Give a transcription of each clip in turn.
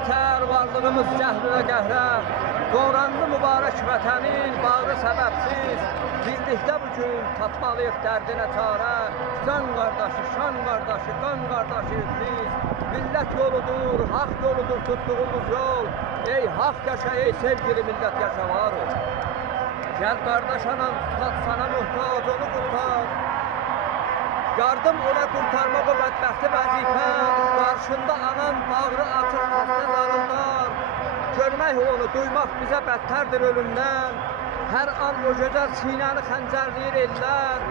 yetər varlığımız cəhl və qəhrə. Doğrandı mübarək vətənin bağı səbəbsiz. Birlikdə bugün tapmalıyıq dərdinə çarə. Can qardaşı, şan qardaşı, qan qardaşıyıq biz. Millət yoludur, haqq yoludur tuttuğumuz yol. Ey haqq yaşa, ey sevgili millət yaşa var ol. Gəl qardaş anam, sana muhtac onu qurtar. Yardım ona qurtarmağı bədbəxti vəzifə. Qarşında anan bağrı açıq xəstə zarındar. Görmək onu, duymaq bizə bədtərdir ölümdən. Hər an o gözəl sinəni xəncərləyir ellər.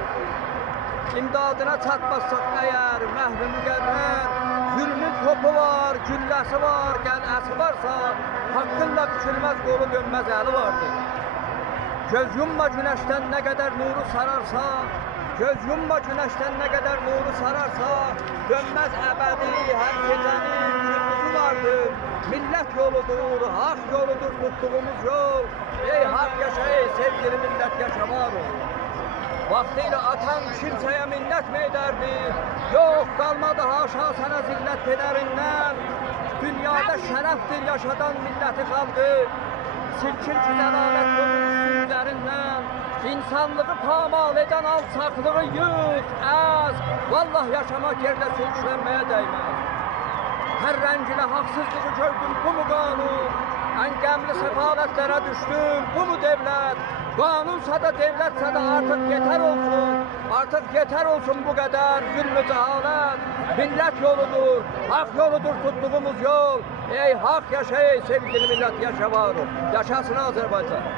İmdadına çatmazsaq əgər məhv-i müqərrər. Zülmün topu var, gülləsi var, qəl'əsi varsa, haqqınla bükülməz qolu dönməz əli vardır. Göz yumma günəşdən nə qədər nuru sararsa, göz yumma günəşdən nə qədər nuru sararsa, dönməz əbədi hər gecənin gündüzü vardır. Millət yoludur, haqq yoludur tuttuğumuz yol. Ey haqq yaşa, ey sevgili millət yaşa var ol. Vaxtıyla atan kimsəyə minnət meydərdi. Yox, qalmadı haşa sənə zillət pedərindən. Dünyada şərəfdir yaşadan milləti xalqı. Silkin ki dəlalət qoyur üzərindən. İnsanlığı pamal edən alçaqlığı yut, əz. Vallah yaşamaq yerdə silkilənməyə dəyməz. Hər rəng ilə haqsızlığı gördüm, bu mu qanun? Ən qəmli səfalətlərə düşdüm, bu mu devlət? Qanunsa da devlətsə də artıq yetər olsun. Artıq yetər olsun bu qədər zülmü cəhalət. Millət yoludur, haqq yoludur tuttuğumuz yol. Ey haqq yaşa, ey sevgili millət yaşa var ol. Yaşasın Azərbaycan.